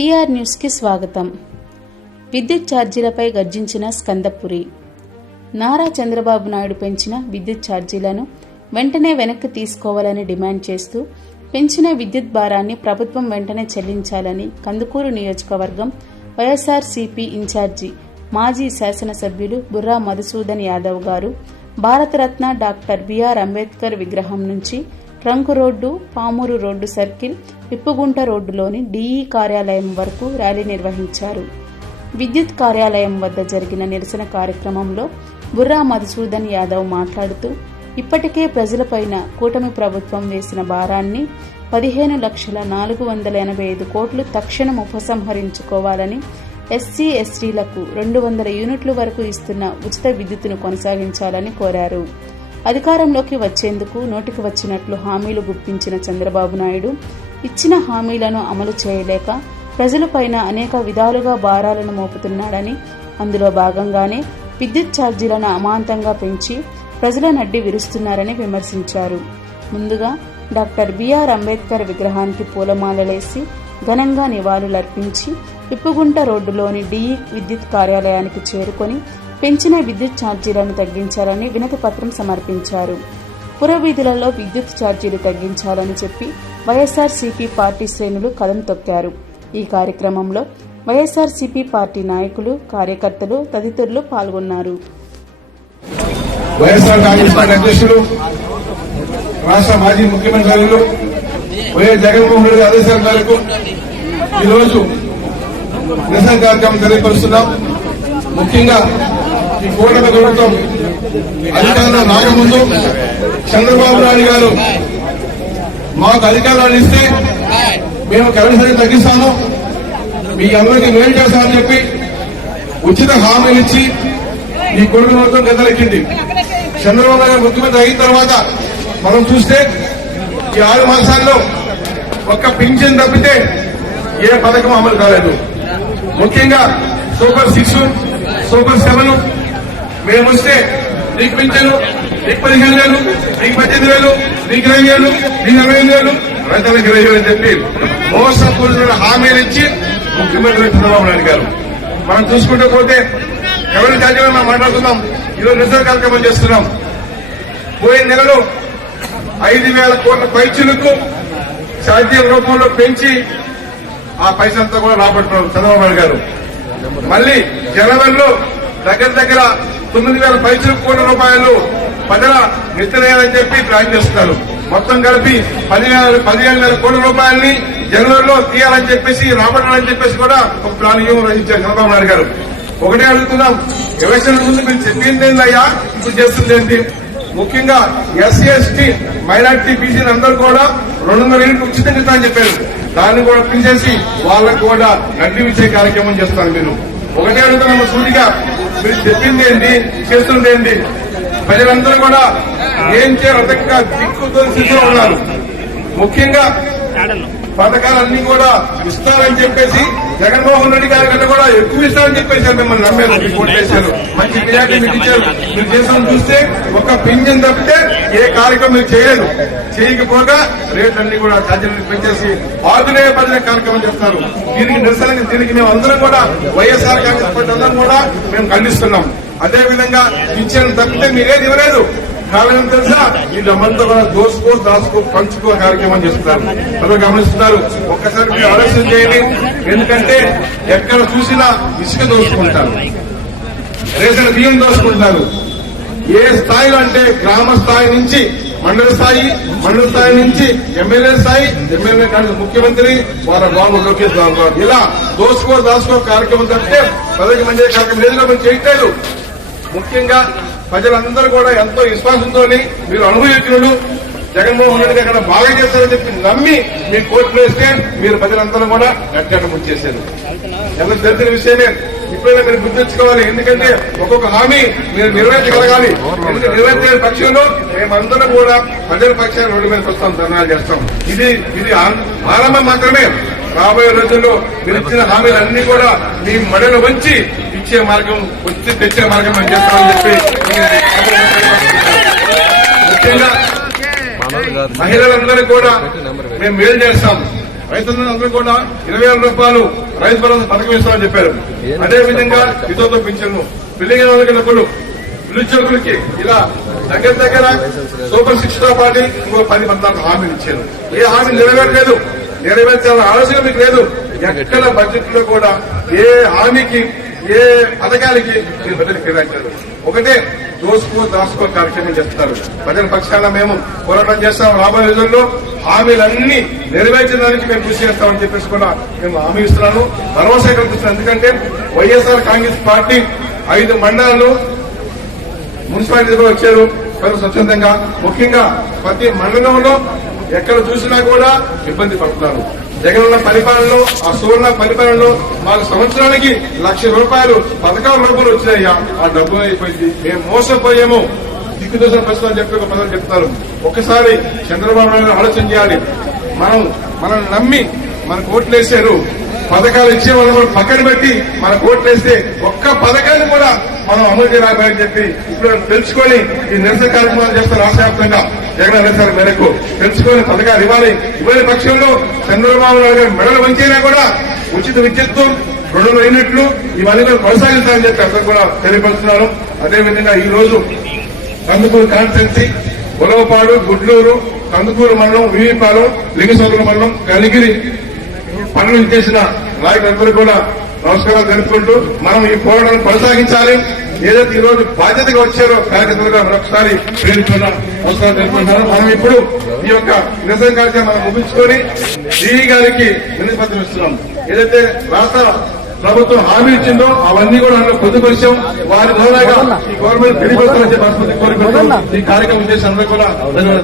PR న్యూస్కి స్వాగతం. విద్యుత్ ఛార్జీలపై గర్జించిన స్కందపురి. నారా చంద్రబాబు నాయుడు పెంచిన విద్యుత్ ఛార్జీలను వెంటనే వెనక్కి తీసుకోవాలని డిమాండ్ చేస్తూ పెంచిన విద్యుత్ భారాన్ని ప్రభుత్వం వెంటనే చెల్లించాలని కందుకూరు నియోజకవర్గం వైఎస్ఆర్సీపీ ఇన్ఛార్జి మాజీ శాసనసభ్యులు బుర్రా మధుసూదన్ యాదవ్ గారు భారతరత్న డాక్టర్ బిఆర్ అంబేద్కర్ విగ్రహం నుంచి trunk road Pamuru road circle Ippugunta రోడ్డులోని డీఈ కార్యాలయం వరకు ర్యాలీ నిర్వహించారు. విద్యుత్ కార్యాలయం వద్ద జరిగిన నిరసన కార్యక్రమంలో బుర్రా మధుసూదన్ యాదవ్ మాట్లాడుతూ ఇప్పటికే ప్రజలపైన కూటమి ప్రభుత్వం వేసిన భారాన్ని పదిహేను లక్షల నాలుగు వందల ఎనభై ఐదు కోట్లు తక్షణం ఉపసంహరించుకోవాలని ఎస్సీ ఎస్టీలకు రెండు వందల యూనిట్ల వరకు ఇస్తున్న ఉచిత విద్యుత్తును కొనసాగించాలని కోరారు. అధికారంలోకి వచ్చేందుకు నోటికి వచ్చినట్లు హామీలు గుప్పించిన చంద్రబాబు నాయుడు ఇచ్చిన హామీలను అమలు చేయలేక ప్రజలపైన అనేక విధాలుగా భారాలను మోపుతున్నాడని అందులో భాగంగానే విద్యుత్ ఛార్జీలను అమాంతంగా పెంచి ప్రజల నడ్డి విరుస్తున్నారని విమర్శించారు. ముందుగా డాక్టర్ బిఆర్ అంబేద్కర్ విగ్రహానికి పూలమాలలేసి ఘనంగా నివాళులర్పించి ఇప్పుగుంట రోడ్డులోని డిఈ విద్యుత్ కార్యాలయానికి చేరుకొని పెంచిన విద్యుత్ ఛార్జీలను తగ్గించాలని వినతిపత్రం సమర్పించారు. పురవీధులలో విద్యుత్ ఛార్జీలు తగ్గించాలని చెప్పి వైఎస్ఆర్సీపీ పార్టీ శ్రేణులు కదం తొక్కారు. ఈ కార్యక్రమంలో వైఎస్ఆర్సీపీ పార్టీ నాయకులు కార్యకర్తలు తదితరులు పాల్గొన్నారు. వైఎస్ఆర్ కాంగ్రెస్ పార్టీ అధ్యక్షులు రాష్ట్ర మాజీ ముఖ్యమంత్రి వైఎస్ జగన్మోహన్ రెడ్డి ఆదేశాల మేరకు ఈరోజు నిరసన కార్యక్రమం తెలియపరుస్తున్నాం. ముఖ్యంగా ఈ కూటమి ప్రభుత్వం అధికారంలో రాకముందు చంద్రబాబు నాయుడు గారు మాకు అధికారాలు ఇస్తే మేము కరెంట్ తగ్గిస్తాను. తగ్గిస్తాము మీ అందరికీ మేలు చేస్తామని చెప్పి ఉచిత హామీలు ఇచ్చి ఈ కొడుకు మొత్తం గద్దలెక్కింది చంద్రబాబు నాయుడు ముఖ్యమంత్రి అయిన తర్వాత మనం చూస్తే ఈ ఆరు మాసాల్లో ఒక్క పింఛన్ తప్పితే ఏ పథకం అమలు కాలేదు. ముఖ్యంగా సూపర్ సిక్స్ సూపర్ సెవెన్ మేము వస్తే నీకు పింఛను నీకు పదిహేను వేలు నీకు పద్దెనిమిది వేలు నీకు ఇరవై వేలు నీకు ఇరవై ఐదు వేలు. రైతులకు ఇరవై వేలు అని చెప్పి మోసపూరిత హామీలు ఇచ్చి ముఖ్యమంత్రి చంద్రబాబు నాయుడు గారు. మనం చూసుకుంటూ పోతే ఎవరి ఛార్జీలో మనం మాట్లాడుతున్నాం ఈరోజు నిరసన కార్యక్రమం చేస్తున్నాం. పోయిన నెలలో ఐదు వేల కోట్ల పైచులకు సాధ్యం రూపంలో పెంచి ఆ పైసంతా కూడా రాబట్టున్నారు చంద్రబాబు నాయుడు గారు. మళ్ళీ జనవరిలో దగ్గర దగ్గర తొమ్మిది వేల పైసలు కోట్ల రూపాయలు ప్రజల నెత్తనేయాలని చెప్పి ప్లాన్ చేస్తున్నారు. మొత్తం కలిపి పదివేల పదిహేను వేల కోట్ల రూపాయలని జనవరిలో తీయాలని చెప్పేసి రాబట్టాలని చెప్పేసి కూడా ఒక ప్లాన్ వ్యూహం రచించారు చంద్రబాబు నాయుడు గారు. ఒకటే అడుగుతున్నాం ఎలక్షన్ ముందు మీరు చెప్పింది అయ్యా ఇప్పుడు చేస్తుంది ఏంటి? ముఖ్యంగా ఎస్సీ ఎస్టీ మైనార్టీ బీసీలు అందరూ కూడా రెండు వందల యూనిట్లు ఉచితంగా ఇస్తామని చెప్పారు. దాన్ని కూడా పిలిచేసి వాళ్ళకు కూడా గడ్డి ఇచ్చే కార్యక్రమం చేస్తాను మీరు ఒకటే అడుగుతున్నాము సూటిగా మీరు చెప్పింది ఏంటి? చేస్తుంది ఏంటి? ప్రజలందరూ కూడా ఏం చేయాలి దిక్కుతో స్థితిలో ఉన్నారు. ముఖ్యంగా పథకాలన్నీ కూడా ఇస్తారని చెప్పేసి జగన్మోహన్ రెడ్డి గారి కంటే కూడా ఎక్కువ ఇస్తారని చెప్పేసి మిమ్మల్ని నమ్మారు మీకు ఓటేశారు మంచి మెజార్టీ మీకు ఇచ్చారు. మీరు చేసిన చూస్తే ఒక పింఛన్ తప్పితే ఏ కార్యక్రమం మీరు చేయలేదు. చేయకపోగా రేట్లన్నీ కూడా ఛార్జీలు పెంచేసి ఆధునిక పదిన కార్యక్రమం చేస్తున్నారు దీనికి నిరసన దీనికి మేము అందరం కూడా వైఎస్ఆర్ కాంగ్రెస్ పార్టీ అందరం కూడా మేము ఖండిస్తున్నాం. అదే విధంగా ఇచ్చిన తప్పితే మీరేది ఇవ్వలేదు. కారణం తెలుసా? డబ్బంతా కూడా దోసుకో దాసుకో పంచుకో కార్యక్రమం చేస్తున్నారు. అందరూ గమనిస్తున్నారు. ఒక్కసారి మీరు ఆలోచన చేయండి. ఎందుకంటే ఎక్కడ చూసినా ఇసుక దోసుకుంటారు. రేషన్ బియ్యం దోసుకుంటారు. ఏ స్థాయిలో అంటే గ్రామ స్థాయి నుంచి మండల స్థాయి మండల స్థాయి నుంచి ఎమ్మెల్యే స్థాయి ఎమ్మెల్యే కానీ ముఖ్యమంత్రి వారి బాబు లోకేష్ బాబు ఇలా దోసుకో దాసుకో కార్యక్రమం జరిగితే ప్రజలకు మంచి కార్యక్రమం లేదు మీరు చేయట్లేదు. ముఖ్యంగా ప్రజలందరూ కూడా ఎంతో విశ్వాసంతో మీరు అనుభవించినట్లు జగన్మోహన్ రెడ్డి అక్కడ బాగా చేస్తారని చెప్పి నమ్మి మీ కోర్టులో వేస్తే మీరు ప్రజలందరూ కూడా గట్టడం వచ్చేసారు ఎవరికి తెలిసిన విషయమే ఇప్పుడైనా మీరు గుర్తుంచుకోవాలి. ఎందుకంటే ఒక్కొక్క హామీ మీరు నిర్వహించగలగాలి ఎందుకంటే నెరవేర్చే పక్షంలో మేమందరం కూడా ప్రజల పక్షాన్ని రోడ్డు మీదకి వస్తాం ధర్నాలు చేస్తాం. ఇది ఇది ఆరంభం మాత్రమే. రాబోయే రోజుల్లో మీరు ఇచ్చిన హామీలన్నీ కూడా మీ మడలు వంచి ఇచ్చే మార్గం వచ్చి తెచ్చే మార్గం అని చేస్తామని చెప్పి ముఖ్యంగా మహిళలందరూ కూడా మేము మేలు చేస్తాం. రైతులందరూ కూడా ఇరవై వేల రూపాయలు రైతు భరోసా పథకం ఇస్తామని చెప్పారు. అదే విధంగా ఇతరులతో పింఛను పెళ్ళిగా వాళ్ళకి డబ్బులు. నిరుద్యోగులకి ఇలా దగ్గర దగ్గర సూపర్ సిక్స్తో పాటు ఇంకో పది పద్నాలుగు హామీలు ఇచ్చారు. ఏ హామీ నెరవేరలేదు. నెరవేర్చాలని ఆలోచన మీకు లేదు. ఎక్కడ బడ్జెట్లో కూడా ఏ హామీకి ఏ పథకాలకి మీరు బడ్జెట్ కేటాయించారు. ఒకటే దోసుకో దాసుకో కార్యక్రమం చేస్తారు ప్రజల పక్షాన మేము పోరాటం చేస్తాం. రాబోయే రోజుల్లో హామీలన్నీ నెరవేర్చడానికి మేము కృషి చేస్తామని చెప్పేసి కూడా మేము హామీ ఇస్తున్నాను. భరోసా కల్పిస్తున్నాం ఎందుకంటే వైఎస్ఆర్ కాంగ్రెస్ పార్టీ ఐదు మండలాలు మున్సిపాలిటీ కూడా వచ్చారు. స్వచ్ఛందంగా ముఖ్యంగా ప్రతి మండలంలో ఎక్కడ చూసినా కూడా ఇబ్బంది పడుతున్నారు. జగనన్న ఉన్న పరిపాలనలో ఆ సువర్ణ పరిపాలనలో మాకు సంవత్సరానికి లక్ష రూపాయలు పథకాల రూపాయలు వచ్చినాయ్యా ఆ డబ్బు అయిపోయింది. మేము మోసపోయాము. దిక్కుదోషం ప్రశ్న అని చెప్పి ఒక పదవి చెప్తారు. ఒకసారి చంద్రబాబు నాయుడు ఆలోచన చేయాలి. మనం మనం నమ్మి మనకు కోట్లు వేశారు పథకాలు ఇచ్చే వాళ్ళు కూడా పక్కన పెట్టి మన కోట్లు వేస్తే ఒక్క పథకాన్ని కూడా మనం అమలు చేయాలని చెప్పి ఇప్పుడు తెలుసుకొని ఈ నిరసన కార్యక్రమాలు చేస్తారు రాష్ట్ర వ్యాప్తంగా. జగన్ మేరకు తెలుసుకొని పథకాలు ఇవ్వాలి. ఇవ్వని పక్షంలో చంద్రబాబు నాయుడు గారు మెడలు వంచైనా కూడా ఉచిత విద్యుత్తు రెండు అయినట్లు ఇవన్నీ కూడా కొనసాగిస్తారని చెప్పి అందరూ కూడా తెలియపరుస్తున్నారు. అదేవిధంగా ఈ రోజు కందుకూరు కాన్స్టెన్సీ ఉలవపాడు గుడ్లూరు కందుకూరు మండలం వివిపాలెం లింగసోదర మండలం కలిగిరి పనులు చేసిన నాయకులందరూ కూడా నమస్కారాలు తెలుపుకుంటూ మనం ఈ పోరాటాన్ని కొనసాగించాలి. ఏదైతే ఈ రోజు బాధ్యతగా వచ్చారో కార్యకర్తలుగా మరొకసారి ప్రేరుతున్న అవసరం తెలుపుకుంటున్నాను మనం ఇప్పుడు ఈ యొక్క నిరసన కార్యక్రమం మనం ముగించుకొని డిఈ గారికి వినతిపత్రం ఇస్తున్నాం. ఏదైతే రాష్ట్ర ప్రభుత్వం హామీ ఇచ్చిందో అవన్నీ కూడా అందులో పొందుపరిచాం. వారి ద్వారా గవర్నమెంట్ తెలియపరుస్తారని చెప్పి మనస్ఫూర్తిగా ఈ కార్యక్రమం చేసిన అందరూ కూడా ధన్యవాదాలు.